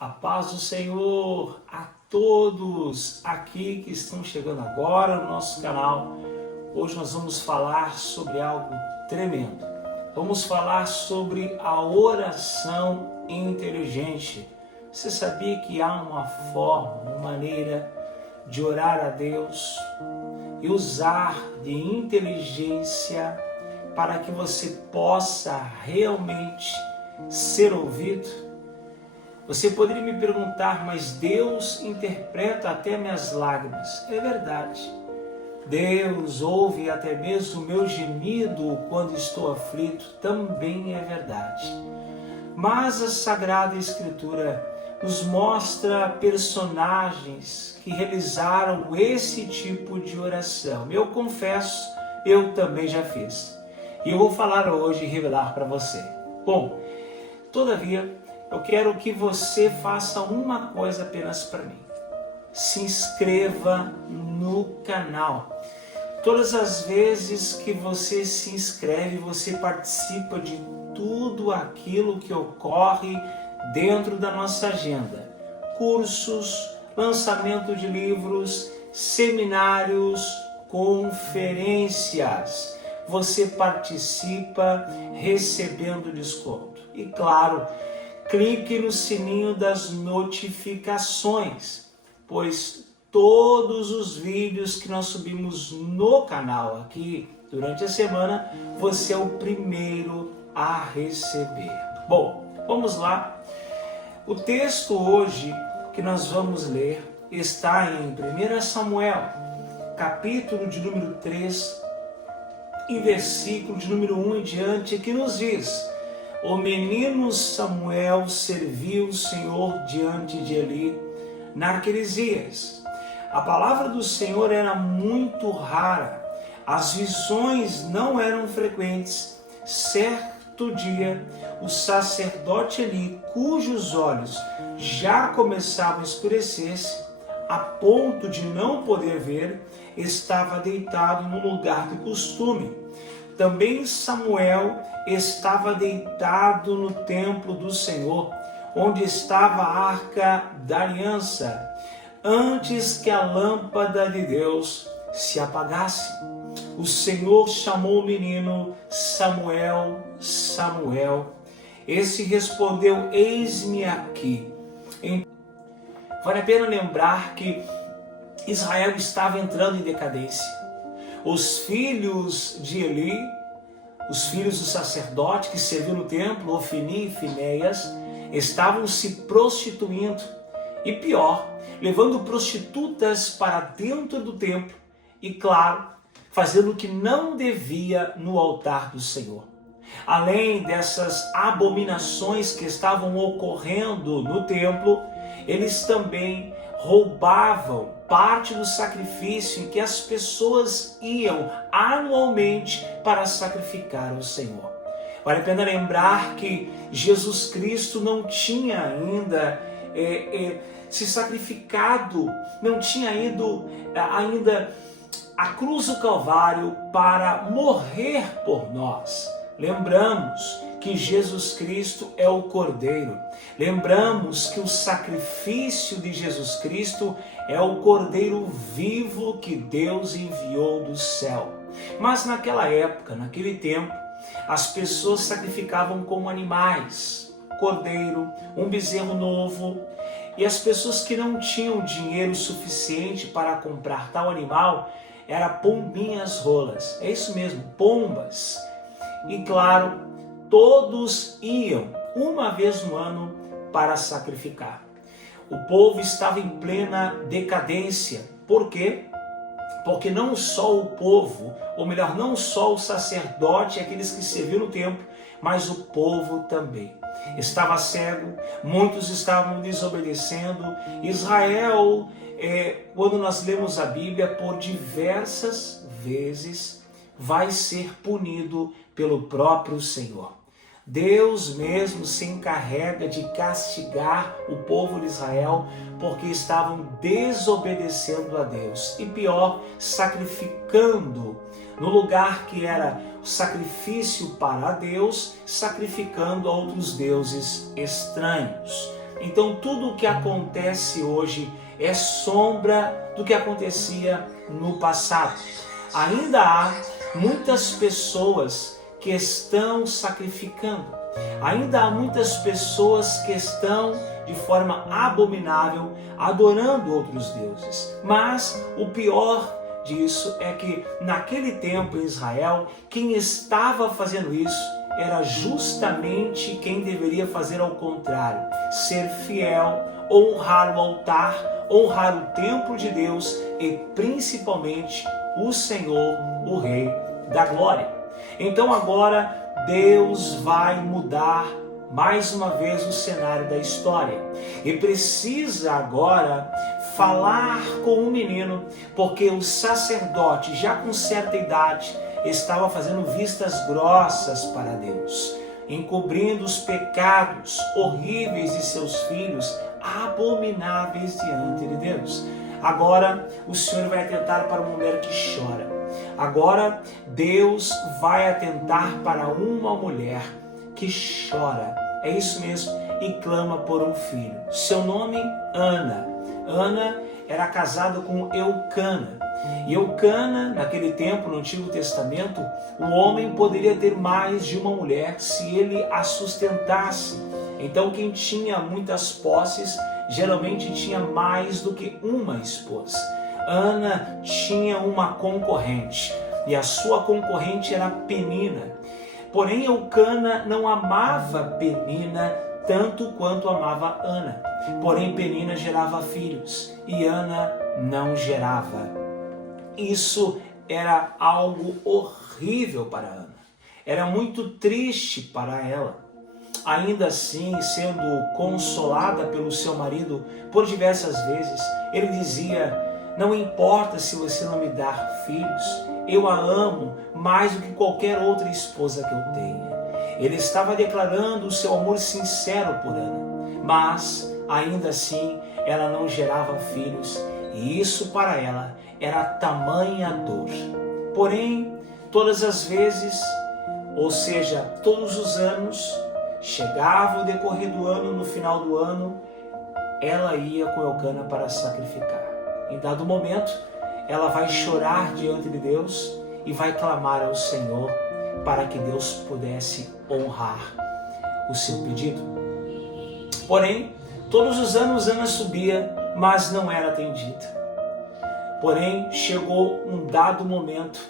A paz do Senhor a todos aqui que estão chegando agora no nosso canal. Hoje nós vamos falar sobre algo tremendo. Vamos falar sobre a oração inteligente. Você sabia que há uma forma, uma maneira de orar a Deus e usar de inteligência para que você possa realmente ser ouvido? Você poderia me perguntar, mas Deus interpreta até minhas lágrimas. É verdade. Deus ouve até mesmo o meu gemido quando estou aflito. Também é verdade. Mas a Sagrada Escritura nos mostra personagens que realizaram esse tipo de oração. Eu confesso, eu também já fiz. E eu vou falar hoje e revelar para você. Bom, todavia, eu quero que você faça uma coisa apenas para mim. Se inscreva no canal. Todas as vezes que você se inscreve, você participa de tudo aquilo que ocorre dentro da nossa agenda. Cursos, lançamento de livros, seminários, conferências. Você participa recebendo desconto. E claro, clique no sininho das notificações, pois todos os vídeos que nós subimos no canal aqui durante a semana, você é o primeiro a receber. Bom, vamos lá. O texto hoje que nós vamos ler está em 1 Samuel, capítulo de número 3, e versículo de número 1 em diante, que nos diz: o menino Samuel serviu o Senhor diante de Eli naqueles dias. A palavra do Senhor era muito rara, as visões não eram frequentes. Certo dia, o sacerdote Eli, cujos olhos já começavam a escurecer-se, a ponto de não poder ver, estava deitado no lugar de costume. Também Samuel estava deitado no templo do Senhor, onde estava a arca da aliança, antes que a lâmpada de Deus se apagasse. O Senhor chamou o menino: Samuel, Samuel. Esse respondeu: eis-me aqui. Vale a pena lembrar que Israel estava entrando em decadência. Os filhos de Eli, os filhos do sacerdote que serviu no templo, Ofni e Finéias, estavam se prostituindo. E pior, levando prostitutas para dentro do templo e, claro, fazendo o que não devia no altar do Senhor. Além dessas abominações que estavam ocorrendo no templo, eles também roubavam parte do sacrifício em que as pessoas iam anualmente para sacrificar ao Senhor. Vale a pena lembrar que Jesus Cristo não tinha ainda se sacrificado, não tinha ido ainda à cruz do Calvário para morrer por nós. Lembramos que Jesus Cristo é o Cordeiro. Lembramos que o sacrifício de Jesus Cristo é o Cordeiro vivo que Deus enviou do céu. Mas naquela época, naquele tempo, as pessoas sacrificavam como animais, cordeiro, um bezerro novo, e as pessoas que não tinham dinheiro suficiente para comprar tal animal, eram pombinhas rolas. É isso mesmo, pombas. E claro, todos iam uma vez no ano para sacrificar. O povo estava em plena decadência. Por quê? Porque não só o povo, ou melhor, não só o sacerdote e aqueles que serviam no templo, mas o povo também estava cego, muitos estavam desobedecendo. Israel, quando nós lemos a Bíblia, por diversas vezes vai ser punido pelo próprio Senhor. Deus mesmo se encarrega de castigar o povo de Israel porque estavam desobedecendo a Deus. E pior, sacrificando no lugar que era o sacrifício para Deus, sacrificando a outros deuses estranhos. Então tudo o que acontece hoje é sombra do que acontecia no passado. Ainda há muitas pessoas que estão sacrificando. Ainda há muitas pessoas que estão de forma abominável adorando outros deuses. Mas o pior disso é que naquele tempo em Israel, quem estava fazendo isso era justamente quem deveria fazer ao contrário, ser fiel, honrar o altar, honrar o templo de Deus e principalmente o Senhor, o Rei da Glória. Então agora Deus vai mudar mais uma vez o cenário da história e precisa agora falar com o menino, porque o sacerdote, já com certa idade, estava fazendo vistas grossas para Deus, encobrindo os pecados horríveis de seus filhos, abomináveis diante de Deus. Agora o Senhor vai atentar para uma mulher que chora. Agora Deus vai atentar para uma mulher que chora, é isso mesmo, e clama por um filho. Seu nome, Ana. Ana era casada com Eucana. E Eucana, naquele tempo, no Antigo Testamento, o homem poderia ter mais de uma mulher se ele a sustentasse. Então quem tinha muitas posses, geralmente tinha mais do que uma esposa. Ana tinha uma concorrente, e a sua concorrente era Penina. Porém, Eucana não amava Penina tanto quanto amava Ana. Porém, Penina gerava filhos e Ana não gerava. Isso era algo horrível para Ana. Era muito triste para ela. Ainda assim, sendo consolada pelo seu marido por diversas vezes, ele dizia: não importa se você não me dar filhos, eu a amo mais do que qualquer outra esposa que eu tenha. Ele estava declarando o seu amor sincero por Ana, mas ainda assim ela não gerava filhos, e isso para ela era tamanha dor. Porém, todas as vezes, ou seja, todos os anos, chegava o decorrer do ano, no final do ano, ela ia com Eucana para sacrificar. Em dado momento, ela vai chorar diante de Deus e vai clamar ao Senhor para que Deus pudesse honrar o seu pedido. Porém, todos os anos Ana subia, mas não era atendida. Porém, chegou um dado momento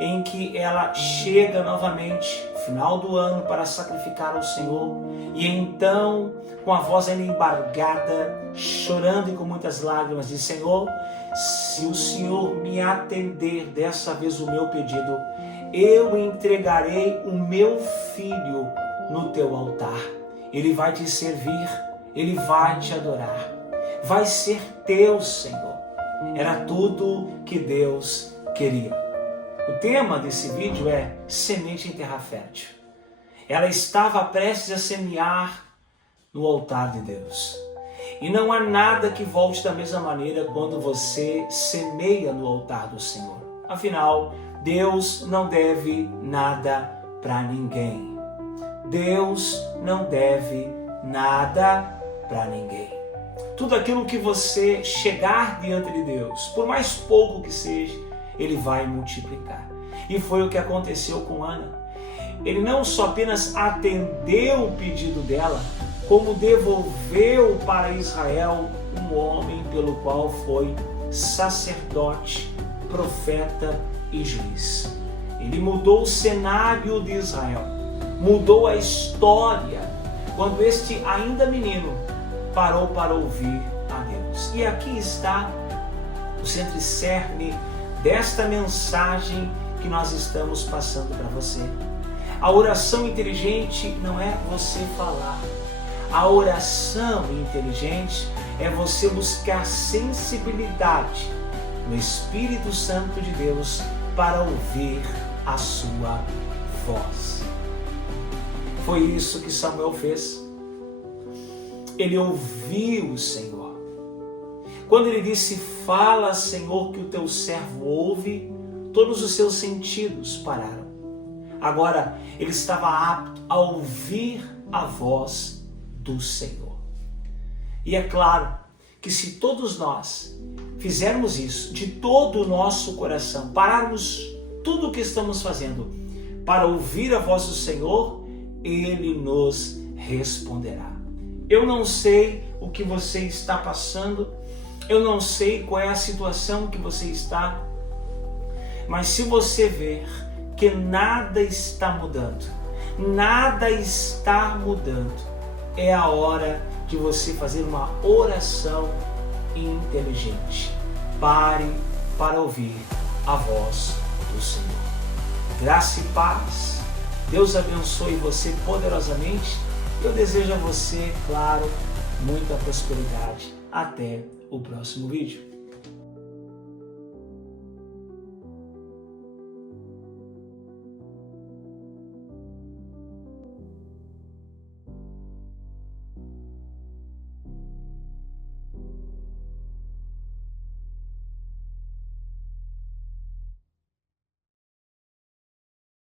em que ela chega novamente, final do ano, para sacrificar ao Senhor, e então, com a voz ainda embargada, chorando e com muitas lágrimas, diz: Senhor, se o Senhor me atender dessa vez o meu pedido, eu entregarei o meu filho no teu altar. Ele vai te servir, ele vai te adorar, vai ser teu, Senhor. Era tudo que Deus queria. O tema desse vídeo é semente em terra fértil. Ela estava prestes a semear no altar de Deus. E não há nada que volte da mesma maneira quando você semeia no altar do Senhor. Afinal, Deus não deve nada para ninguém. Deus não deve nada para ninguém. Tudo aquilo que você chegar diante de Deus, por mais pouco que seja, Ele vai multiplicar. E foi o que aconteceu com Ana. Ele não só apenas atendeu o pedido dela, como devolveu para Israel um homem pelo qual foi sacerdote, profeta e juiz. Ele mudou o cenário de Israel, mudou a história, quando este ainda menino parou para ouvir a Deus. E aqui está o centro e cerne desta mensagem que nós estamos passando para você. A oração inteligente não é você falar. A oração inteligente é você buscar sensibilidade no Espírito Santo de Deus para ouvir a sua voz. Foi isso que Samuel fez. Ele ouviu o Senhor. Quando ele disse: fala, Senhor, que o teu servo ouve, todos os seus sentidos pararam. Agora ele estava apto a ouvir a voz do Senhor. E é claro que se todos nós fizermos isso de todo o nosso coração, pararmos tudo o que estamos fazendo para ouvir a voz do Senhor, Ele nos responderá. Eu não sei o que você está passando, eu não sei qual é a situação que você está, mas se você ver que nada está mudando, é a hora de você fazer uma oração inteligente. Pare para ouvir a voz do Senhor. Graça e paz. Deus abençoe você poderosamente. Eu desejo a você, claro, muita prosperidade. Até o próximo vídeo.